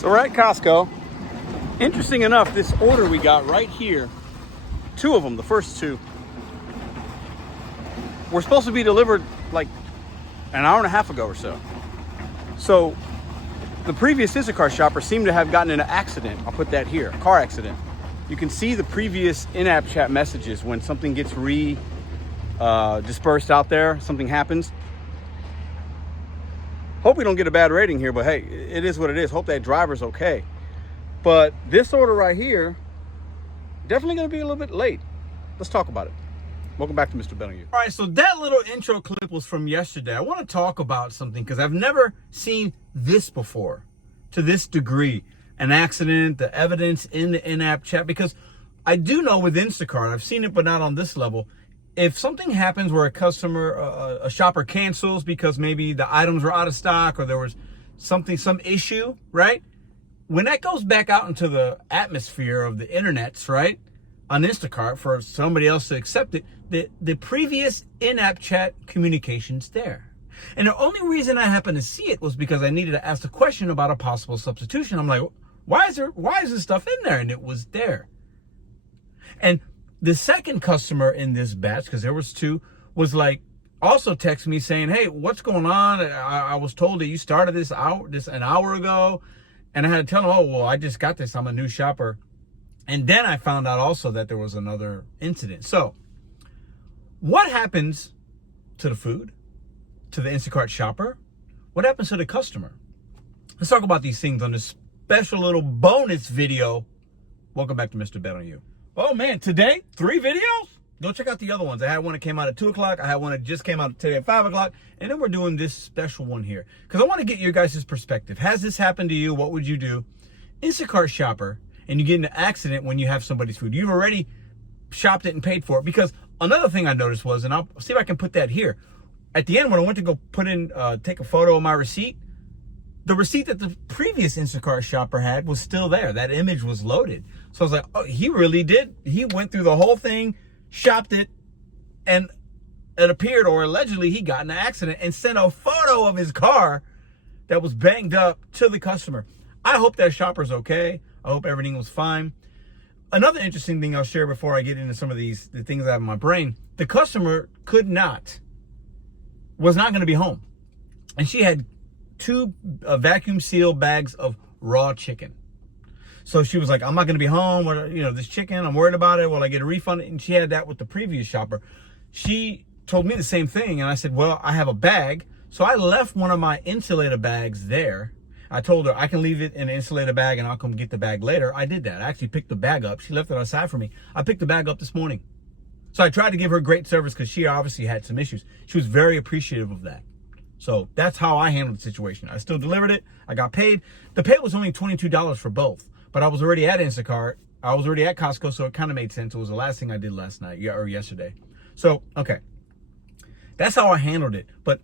So we're at Costco. Interesting enough, this order we got right here, two of them, the first two, were supposed to be delivered like an hour and a half ago or so. So the previous Instacart shopper seemed to have gotten in an accident. I'll put that here, car accident. You can see the previous in-app chat messages when something gets dispersed out there, something happens. Hope we don't get a bad rating here, but hey, it is what it is. Hope that driver's okay. But this order right here, definitely gonna be a little bit late. Let's talk about it. Welcome back to Mr.BetonYou. All right, so that little intro clip was from yesterday. I wanna talk about something because I've never seen this before to this degree. An accident, the evidence in the in-app chat, because I do know with Instacart, I've seen it, but not on this level. If something happens where a customer, a shopper cancels because maybe the items were out of stock or there was some issue, right? When that goes back out into the atmosphere of the internets, right, on Instacart for somebody else to accept it, the previous in-app chat communication's there. And the only reason I happened to see it was because I needed to ask a question about a possible substitution. I'm like, why is this stuff in there? And it was there. And the second customer in this batch, because there was two, was like, also text me saying, hey, what's going on? I was told that you started this an hour ago. And I had to tell him, oh, well, I just got this. I'm a new shopper. And then I found out also that there was another incident. So what happens to the food, to the Instacart shopper? What happens to the customer? Let's talk about these things on this special little bonus video. Welcome back to Mr.BetonYou. Oh man, today, 3 videos? Go check out the other ones. I had one that came out at 2 o'clock. I had one that just came out today at 5 o'clock. And then we're doing this special one here. Because I want to get your guys' perspective. Has this happened to you? What would you do? Instacart shopper, and you get in an accident when you have somebody's food. You've already shopped it and paid for it. Because another thing I noticed was, and I'll see if I can put that here. At the end, when I went to go take a photo of my receipt, the receipt that the previous Instacart shopper had was still there. That image was loaded. So I was like, oh, he really did. He went through the whole thing, shopped it, and it appeared, or allegedly, he got in an accident and sent a photo of his car that was banged up to the customer. I hope that shopper's okay. I hope everything was fine. Another interesting thing I'll share before I get into some of the things I have in my brain, the customer was not going to be home. And she had 2 vacuum sealed bags of raw chicken. So she was like, I'm not going to be home, or, this chicken, I'm worried about it. Will I get a refund? And she had that with the previous shopper. She told me the same thing. And I said, well, I have a bag. So I left one of my insulator bags there. I told her I can leave it in an insulator bag and I'll come get the bag later. I did that. I actually picked the bag up. She left it outside for me. I picked the bag up this morning. So I tried to give her great service because she obviously had some issues. She was very appreciative of that. So that's how I handled the situation. I still delivered it. I got paid. The pay was only $22 for both. But I was already at Instacart. I was already at Costco, so it kind of made sense. It was the last thing I did last night or yesterday. So, okay. That's how I handled it. But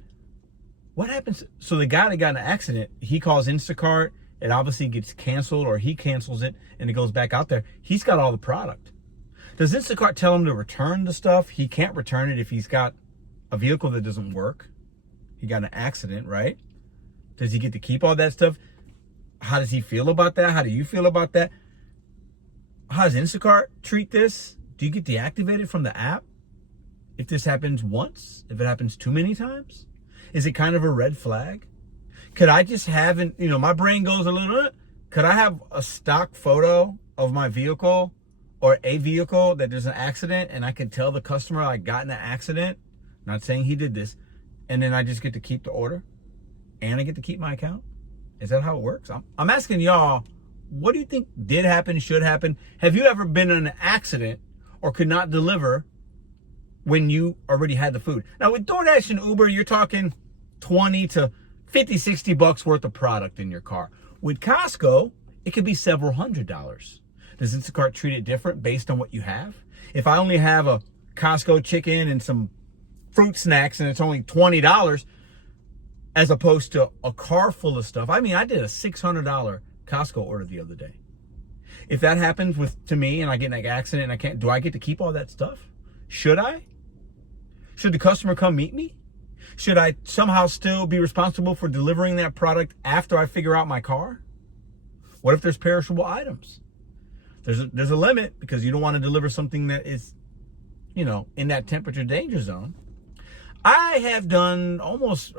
what happens? So the guy that got in an accident, he calls Instacart. It obviously gets canceled, or he cancels it, and it goes back out there. He's got all the product. Does Instacart tell him to return the stuff? He can't return it if he's got a vehicle that doesn't work. He got in an accident, right? Does he get to keep all that stuff? How does he feel about that? How do you feel about that? How does Instacart treat this? Do you get deactivated from the app if this happens once? If it happens too many times? Is it kind of a red flag? Could I just have, my brain goes a little, could I have a stock photo of my vehicle or a vehicle that there's an accident and I could tell the customer I got in an accident? Not saying he did this. And then I just get to keep the order and I get to keep my account? Is that how it works? I'm asking y'all, what do you think did happen, should happen? Have you ever been in an accident or could not deliver when you already had the food? Now with DoorDash and Uber, you're talking 20 to 50, 60 bucks worth of product in your car. With Costco, it could be several $100s. Does Instacart treat it different based on what you have? If I only have a Costco chicken and some fruit snacks and it's only $20, as opposed to a car full of stuff. I mean, I did a $600 Costco order the other day. If that happens to me and I get in an accident and do I get to keep all that stuff? Should I? Should the customer come meet me? Should I somehow still be responsible for delivering that product after I figure out my car? What if there's perishable items? There's a limit because you don't want to deliver something that is, in that temperature danger zone. I have done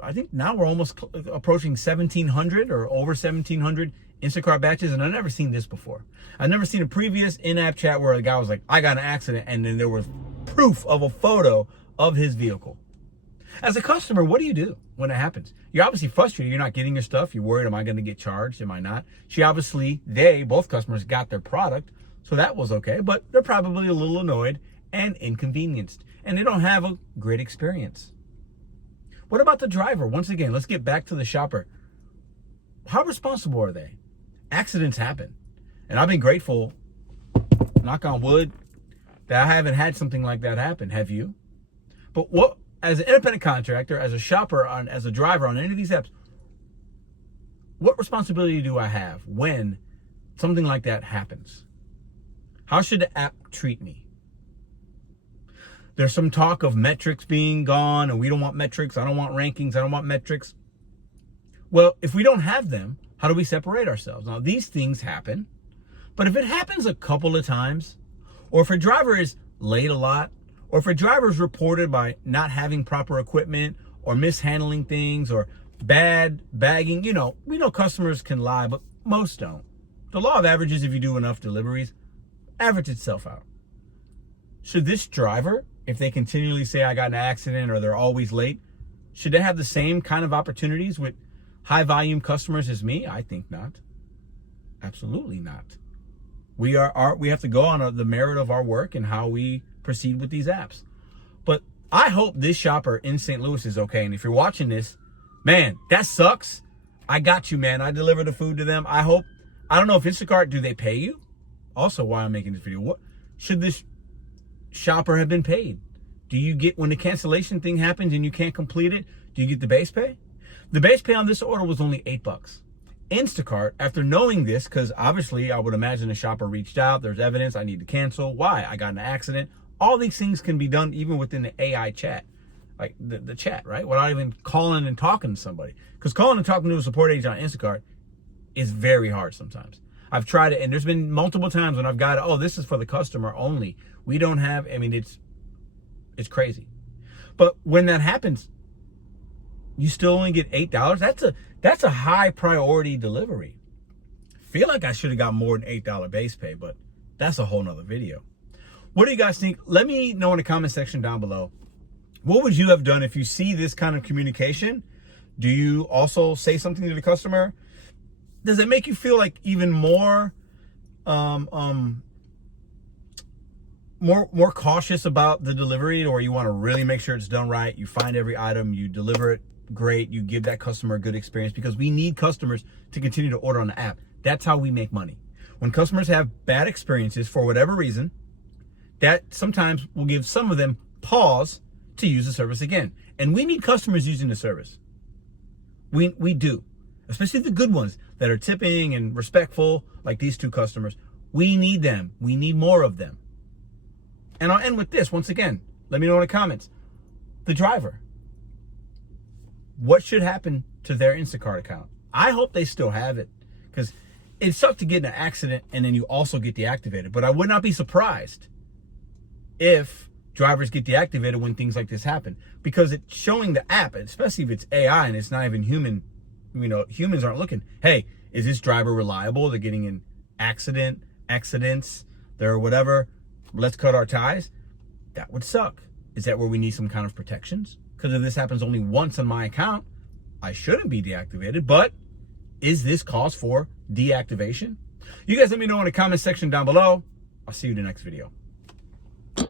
I think now we're almost approaching 1,700 or over 1,700 Instacart batches, and I've never seen this before. I've never seen a previous in-app chat where a guy was like, I got in an accident, and then there was proof of a photo of his vehicle. As a customer, what do you do when it happens? You're obviously frustrated. You're not getting your stuff. You're worried, am I going to get charged? Am I not? Both customers got their product, so that was okay, but they're probably a little annoyed and inconvenienced, and they don't have a great experience. What about the driver? Once again, let's get back to the shopper. How responsible are they? Accidents happen. And I've been grateful, knock on wood, that I haven't had something like that happen. Have you? But what, as an independent contractor, as a shopper, as a driver on any of these apps, what responsibility do I have when something like that happens? How should the app treat me? There's some talk of metrics being gone, and we don't want metrics. I don't want rankings. I don't want metrics. Well, if we don't have them, how do we separate ourselves? Now, these things happen, but if it happens a couple of times, or if a driver is late a lot, or if a driver is reported by not having proper equipment, or mishandling things, or bad bagging, we know customers can lie, but most don't. The law of averages, if you do enough deliveries, average itself out. Should this driver, if they continually say I got in an accident or they're always late, should they have the same kind of opportunities with high volume customers as me? I think not. Absolutely not. We have to go on the merit of our work and how we proceed with these apps. But I hope this shopper in St. Louis is okay. And if you're watching this, man, that sucks. I got you, man. I delivered the food to them. I don't know if Instacart, do they pay you? Also, why I'm making this video, what should this shopper have been paid? Do you get, when the cancellation thing happens and you can't complete it, do you get the base pay? The base pay on this order was only $8. Instacart, after knowing this, because obviously I would imagine the shopper reached out, there's evidence, I need to cancel. Why? I got in an accident. All these things can be done even within the AI chat, like the chat, right? Without even calling and talking to somebody. Because calling and talking to a support agent on Instacart is very hard sometimes. I've tried it, and there's been multiple times when I've got, this is for the customer only. We don't have, it's crazy. But when that happens, you still only get $8. That's a high priority delivery. Feel like I should have got more than $8 base pay, but that's a whole nother video. What do you guys think? Let me know in the comment section down below. What would you have done if you see this kind of communication? Do you also say something to the customer? Does it make you feel like even more more cautious about the delivery, or you want to really make sure it's done right? You find every item, you deliver it great, you give that customer a good experience, because we need customers to continue to order on the app. That's how we make money. When customers have bad experiences for whatever reason, that sometimes will give some of them pause to use the service again. And we need customers using the service. We do. Especially the good ones that are tipping and respectful, like these two customers. We need them. We need more of them. And I'll end with this once again. Let me know in the comments. The driver. What should happen to their Instacart account? I hope they still have it, because it sucked to get in an accident and then you also get deactivated. But I would not be surprised if drivers get deactivated when things like this happen, because it's showing the app, especially if it's AI and it's not even human. Humans aren't looking, hey, is this driver reliable? They're getting in accidents, they're whatever. Let's cut our ties. That would suck. Is that where we need some kind of protections? Because if this happens only once on my account, I shouldn't be deactivated. But is this cause for deactivation? You guys let me know in the comment section down below. I'll see you in the next video.